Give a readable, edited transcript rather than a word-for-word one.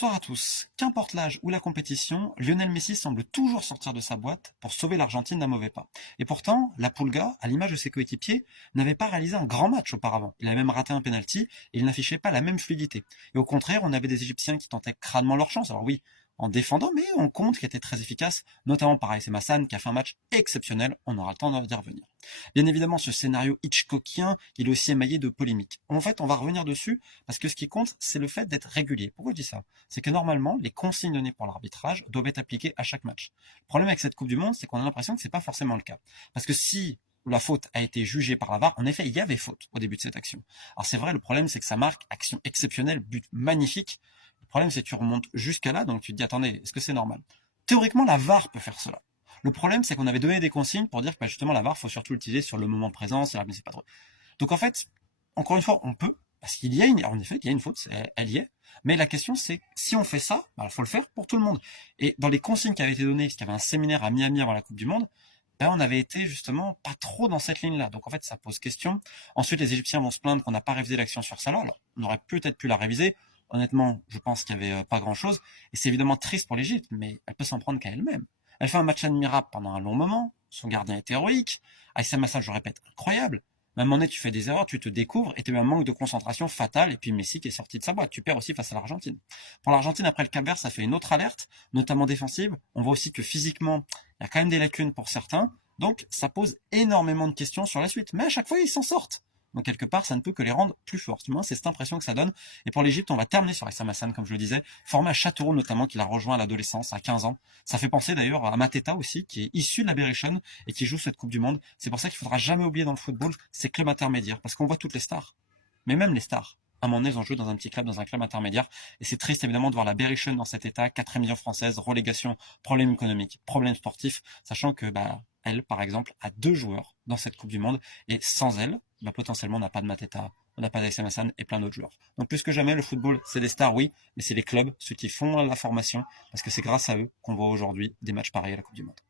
Bonsoir à tous. Qu'importe l'âge ou la compétition, Lionel Messi semble toujours sortir de sa boîte pour sauver l'Argentine d'un mauvais pas. Et pourtant, la Pulga, à l'image de ses coéquipiers, n'avait pas réalisé un grand match auparavant. Il avait même raté un penalty et il n'affichait pas la même fluidité. Et au contraire, on avait des Égyptiens qui tentaient crânement leur chance. Alors oui, en défendant, mais en contre qui était très efficace, notamment par Aïssé Hassan qui a fait un match exceptionnel. On aura le temps d'y revenir. Bien évidemment, ce scénario Hitchcockien, il est aussi émaillé de polémiques. En fait, on va revenir dessus parce que ce qui compte, c'est le fait d'être régulier. Pourquoi je dis ça? C'est que normalement, les consignes données pour l'arbitrage doivent être appliquées à chaque match. Le problème avec cette Coupe du Monde, c'est qu'on a l'impression que c'est pas forcément le cas. Parce que si la faute a été jugée par la VAR, en effet, il y avait faute au début de cette action. Alors c'est vrai, le problème, c'est que ça marque action exceptionnelle, but magnifique. Le problème, c'est que tu remontes jusqu'à là, donc tu te dis, attendez, est-ce que c'est normal? Théoriquement, la VAR peut faire cela. Le problème, c'est qu'on avait donné des consignes pour dire que justement la VAR, faut surtout l'utiliser sur le moment présent, mais c'est pas trop. Donc en fait, encore une fois, on peut, parce qu'il y a en effet, il y a une faute, elle y est. Mais la question, c'est si on fait ça, il faut le faire pour tout le monde. Et dans les consignes qui avaient été données, parce qu'il y avait un séminaire à Miami avant la Coupe du Monde, on avait été justement pas trop dans cette ligne-là. Donc en fait, ça pose question. Ensuite, les Égyptiens vont se plaindre qu'on n'a pas révisé l'action sur Salah. Alors, on aurait peut-être pu la réviser. Honnêtement, je pense qu'il n'y avait pas grand-chose. Et c'est évidemment triste pour l'Égypte, mais elle peut s'en prendre qu'à elle-même. Elle fait un match admirable pendant un long moment. Son gardien est héroïque. Aïssa Massa, je le répète, incroyable. Mais à un moment donné, tu fais des erreurs, tu te découvres et tu as eu un manque de concentration fatal. Et puis Messi qui est sorti de sa boîte. Tu perds aussi face à l'Argentine. Pour l'Argentine, après le Cap-Vert, ça fait une autre alerte, notamment défensive. On voit aussi que physiquement, il y a quand même des lacunes pour certains. Donc, ça pose énormément de questions sur la suite. Mais à chaque fois, ils s'en sortent. Donc, quelque part, ça ne peut que les rendre plus forts. Du moins, c'est cette impression que ça donne. Et pour l'Égypte, on va terminer sur Aïssa Hassan, comme je le disais, formé à Châteauroux notamment, qu'il a rejoint à l'adolescence, à 15 ans. Ça fait penser d'ailleurs à Mateta aussi, qui est issu de la Berrichonne et qui joue cette Coupe du Monde. C'est pour ça qu'il faudra jamais oublier dans le football ces clubs intermédiaires, parce qu'on voit toutes les stars. Mais même les stars. À un moment donné, ils ont joué dans un petit club, dans un club intermédiaire. Et c'est triste, évidemment, de voir la Berrichonne dans cet état, 4e division française, relégation, problème économique, problème sportif, sachant que, elle, par exemple, a 2 joueurs dans cette Coupe du Monde, et sans elle, potentiellement, on n'a pas de Mateta, on n'a pas d'Aïssé Hassan et plein d'autres joueurs. Donc, plus que jamais, le football, c'est des stars, oui, mais c'est les clubs, ceux qui font la formation, parce que c'est grâce à eux qu'on voit aujourd'hui des matchs pareils à la Coupe du Monde.